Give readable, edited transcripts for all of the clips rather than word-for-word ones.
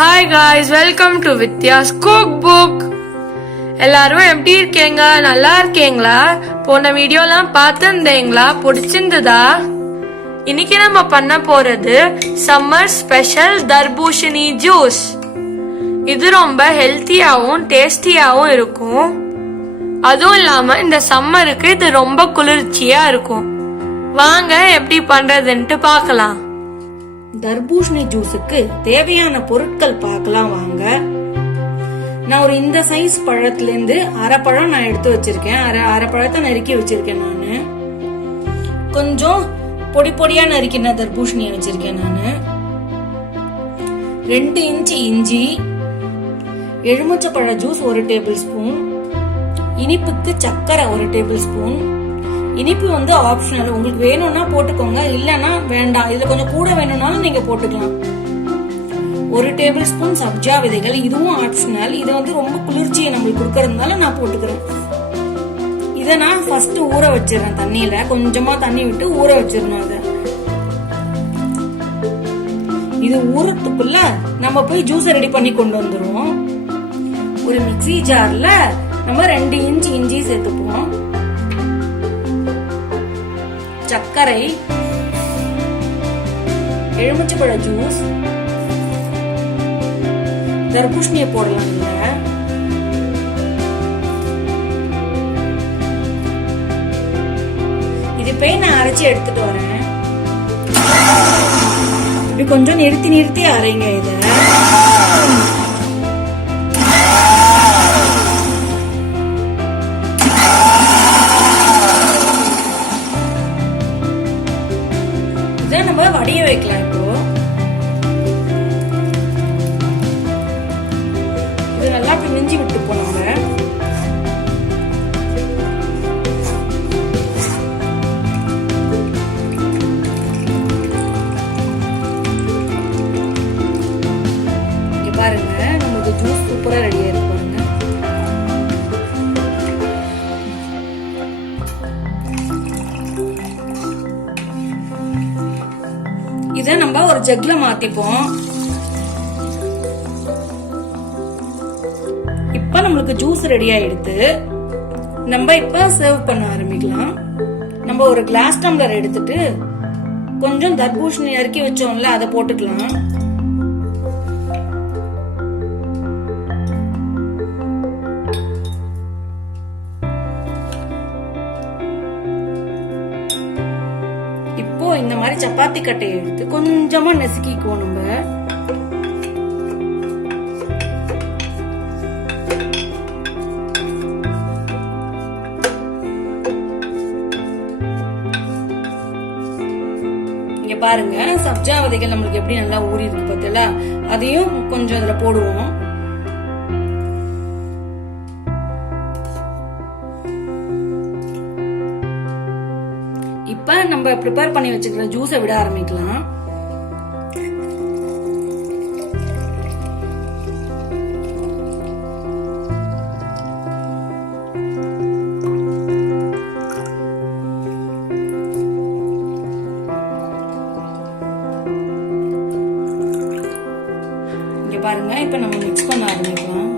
Hi guys, welcome to Vidhya's cookbook. எல்லாரும் எப்படி இருக்கீங்க? நல்லா இருக்கீங்களா? போன வீடியோலாம் பார்த்திருந்தீங்களா? பிடிச்சிருந்ததா? இன்னைக்கு நம்ம பண்ண போறது சம்மர் ஸ்பெஷல் தர்பூசணி ஜூஸ். இது ரொம்ப ஹெல்த்தியாவும் டேஸ்டியாவும் இருக்கும். அதுவும் இல்லாம இந்த சம்மருக்கு இது ரொம்ப குளிர்ச்சியா இருக்கும். வாங்க எப்படி பண்றதுன்ட்டு பார்க்கலாம். தர்பூசணி ஜூஸுக்கு தேவையான பொருட்கள் பார்க்கலாம் வாங்க. நான் ஒரு இந்த சைஸ் பழத்துல இருந்து அரை பழம் நான் எடுத்து வச்சிருக்கேன். அரை பழத்தை நறுக்கி வச்சிருக்கேன். நானு கொஞ்சம் பொடி பொடியா நறுக்கின தர்பூசணியை வச்சிருக்கேன். நானு 2 இன்ச் இஞ்சி, எலுமிச்சை பழ ஜூஸ் 1 டேபிள் ஸ்பூன், இனிப்புக்கு சக்கரை 1 டேபிள் ஸ்பூன். இனிப்பு வந்து ஆப்ஷனல், உங்களுக்கு வேணும்னா போட்டுக்கோங்க, இல்லைன்னா வேண்டாம். இதுல கொஞ்சம் கூட வேணும்னாலும் நீங்க போட்டுக்கலாம். 1 டேபிள் ஸ்பூன் சப்ஜா விதைகள், இதுவும் ஆப்ஷனல். இது வந்து ரொம்ப குளிர்ச்சியை நம்மளுக்கு கொடுக்கறதுனால நான் போட்டுக்கிறேன். இதை நான் ஃபர்ஸ்ட் ஊற வச்சிடறேன் தண்ணியில, கொஞ்சமா தண்ணி விட்டு ஊற வச்சிடணும். அதை இது ஊறத்துக்குள்ள நம்ம போய் ஜூஸை ரெடி பண்ணி கொண்டு வந்துருவோம். ஒரு மிக்ஸி ஜார்ல நம்ம 2 இன்ச் இஞ்சி சேர்த்துப்போம், சர்க்கரை, எலுமிச்சைப்பழ ஜூஸ், தர்பூசணியை போடலாம். இது போய் நான் அரைச்சி எடுத்துட்டு வரேன். இப்படி கொஞ்சம் நிறுத்தி நிறுத்தி அரைங்க. இத நம்ம வடிய வைக்கலாம். இப்போ இது நல்லா பிழிஞ்சு விட்டு போனாங்க. இங்க பாருங்க, நமக்கு ஜூஸ் சூப்பரா ரெடியா இருக்கு. இத நம்ம ஒரு ஜக்ல மாத்திப்போம். இப்ப நம்மளுக்கு ஜூஸ் ரெடி ஆயிடுது. நம்ம இப்ப சர்வ் பண்ண ஆரம்பிக்கலாம். நம்ம ஒரு கிளாஸ் டம்ளர் எடுத்துட்டு கொஞ்சம் தர்பூசணி அறுக்கி வச்சோம்ல, அதை போட்டுக்கலாம். இப்போ இந்த மாதிரி சப்பாத்தி கட்டையை எடுத்து கொஞ்சமா நசுக்கிக்குவோம். நம்ம இங்க பாருங்க, சப்ஜா விதைகள் நம்மளுக்கு எப்படி நல்லா ஊறி இருக்கு பார்த்தீங்களா? அதையும் கொஞ்சம் இதுல போடுவோம். இப்ப நம்ம ப்ரிப்பேர் பண்ணி வச்சுக்கிற ஜூஸை விட ஆரம்பிக்கலாம். இங்க பாருங்க, இப்ப நம்ம மிக்ஸ் பண்ண ஆரம்பிக்கலாம்.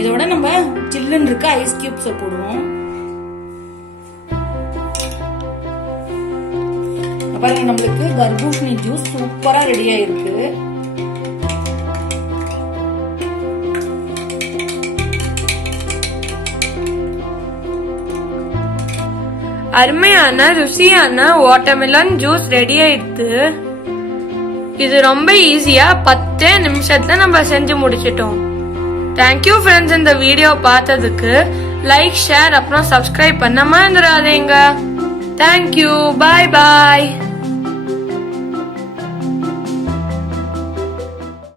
இதோட நம்ம சில்லுன்னு இருக்க ஐஸ் கியூப்ஸ் போடுவோம். பாருங்க, நம்மளுக்கு தர்பூசணி ஜூஸ் சூப்பரா ரெடியா இருக்கு. அருமையான ருசியான வாட்டர்மெலன் ஜூஸ் ரெடி ஆயிடுது. இது ரொம்ப ஈஸியா 10 நிமிஷத்துல நம்ம செஞ்சு முடிச்சிட்டோம். தேங்க்யூ ஃப்ரெண்ட்ஸ், இந்த வீடியோ பார்த்ததுக்கு. லைக், ஷேர், அப்புறம் சப்ஸ்கிரைப் பண்ண மறந்துடாதீங்க. தேங்க்யூ, பாய் பாய்.